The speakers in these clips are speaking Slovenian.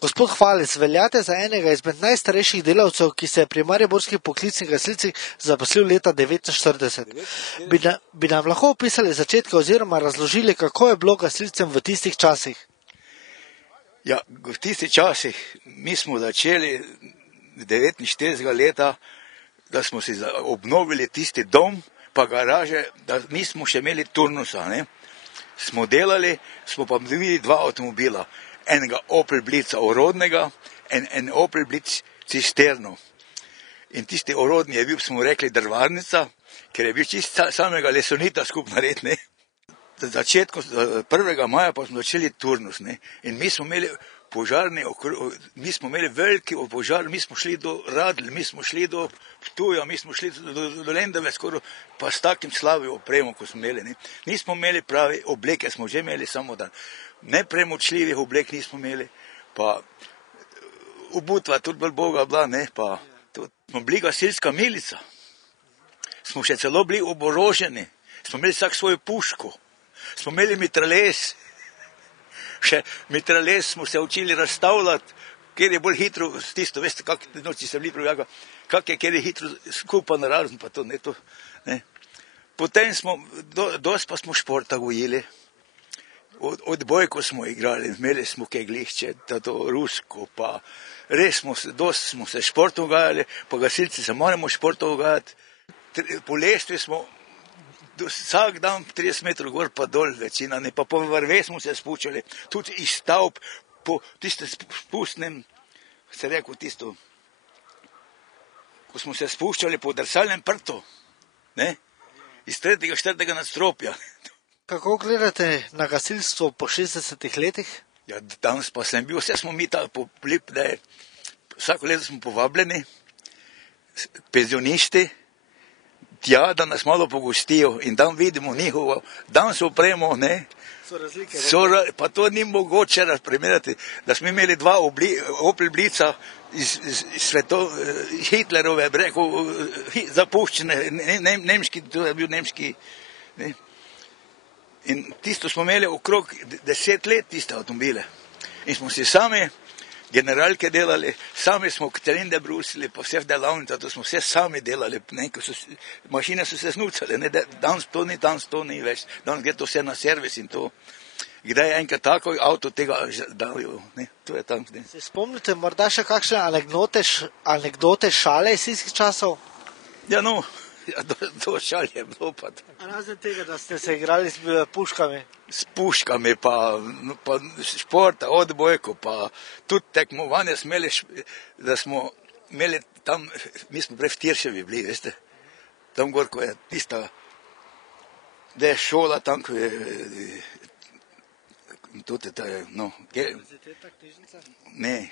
Gospod Hvalec, veljate za enega izmed najstarejših delavcev, ki se je pri mariborskih poklicnih gasilcih zaposlil leta 1940. Bi nam lahko opisali začetke oziroma razložili, kako je bilo gasilcem v tistih časih? Ja, v tistih časih mi smo začeli 49 leta, da smo si obnovili tisti dom, pa garaže, da nismo še imeli turnusa. Ne? Smo delali, smo pa dobili dva avtomobila. Enega Opel Blitza orodnega in en Opel Blitz cisterno. In tisti orodni je bil, smo rekli, drvarnica, ker je bil čist samega lesonita skupaj narediti. Na začetku 1. maja pa smo začeli turnus. Ne? In mi smo imeli požarni, mi smo imeli veliki požar, mi smo šli do Radl, mi smo šli do Ptuja, mi smo šli do Lendave, skoraj pa s takim slavim opremo, ko smo imeli. Ne? Nismo imeli pravi obleke, smo že imeli samo dan. Nepremočljivih oblek nismo imeli, pa obutva tudi bolj Boga bila, ne, pa tudi smo bili gasilska milica. Smo še celo bili oboroženi, smo imeli vsak svojo puško, smo imeli mitrales, še mitrales smo se učili razstavljati, kjer je bolj hitro, tisto, veste, kak noči se bili pravi, kak je, kjer je hitro skupaj narazen, pa to, ne, to, ne. Potem smo, dosti pa smo športa gojili. Odbojko smo igrali, imeli smo keglišče, to rusko, pa res dosti smo se športom ugajali, pa gasilci se moramo športom ugajati. Po lestvi smo vsak dan 30 metrov gor pa dol večina, ne, pa po vrve smo se spuščali, tudi iz stavb, po tistem spustnem, se rekel tisto, ko smo se spuščali po drsalnem prtu, ne, iz 3. 4. nadstropja. Kako gledate na gasilstvo po 60 letih? Ja, danes pa sem bil, vse smo mi ta poplip, da je vsako leto smo povabljeni, penzionisti, tja, da nas malo pogostijo in dan vidimo njihovo, dan so opremo, ne. So razlike. Pa to ni mogoče razprimerjati, da smo imeli dva Opel Blitza iz Hitlerove, rekel, zapuščene, nemški, to je bil nemški, ne. In tisto smo imeli okrog 10 let, tiste avtomobile. In smo si sami generalke delali, sami smo cilindre brusili, pa vse v delavnici, to smo vse sami delali, ne, mašine so se snucale, ne, danes to ni več, danes gre to vse na servis in to. Kdaj je enkrat tako avto tega dajo, ne, to je tam. Ne. Se spomnite morda še kakšne anekdote šale iz tistih časov? Ja, no. Ja, to šal je bilo pa. Razen tega, da ste se igrali s puškami? S puškami, pa športa, odbojko, pa tudi tekmovanje smo imeli, da smo imeli tam, mi smo prej v Tirševi bili, veste, tam gor, ko je tista, da je šola tam, ko je, tudi ta je, no, Univerziteta, knjižnica? Ne,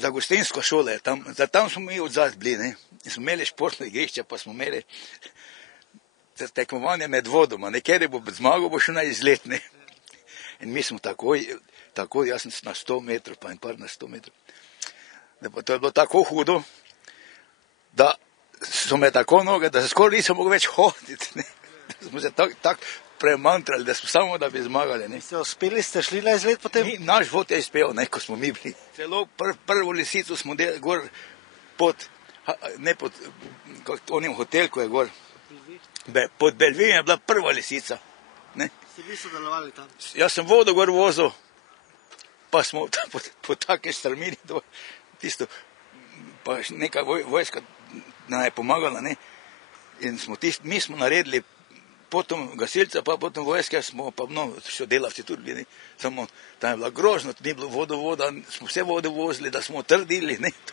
za gostinsko šolo je tam, tam smo mi odzad bili, ne. In smo imeli športno igrišče, pa smo imeli tekmovanje med vodoma, nekjer bo zmagal, bo šel na izlet, ne. In mi smo takoj, jaz sem na 100 metrov, pa en par na 100 metrov. Pa to je bilo tako hudo, da so me tako noge, da se skoraj nisem mogel več hoditi, ne. Da smo se tako premantrali, da smo samo, da bi zmagali, ne. Ste uspeli, ste šli na izlet potem? Naš vod je izpel, ne, ko smo mi bili. Celo prvo lisico smo delali gor ne pod onim hotel, ko je gor. Pod Belvijem je bila prva lisica. Ne. Ste vi sodelovali tam? Jaz sem vodo gor vozil, pa smo po take strmini, tisto, pa neka vojska nam je pomagala, ne. In mi smo naredili potom gasilca, pa potom vojske smo, pa no, še delavci tudi bili, samo tam je bila grožno, ni bilo vodovoda, smo vse vode vozili, da smo trdili, ne.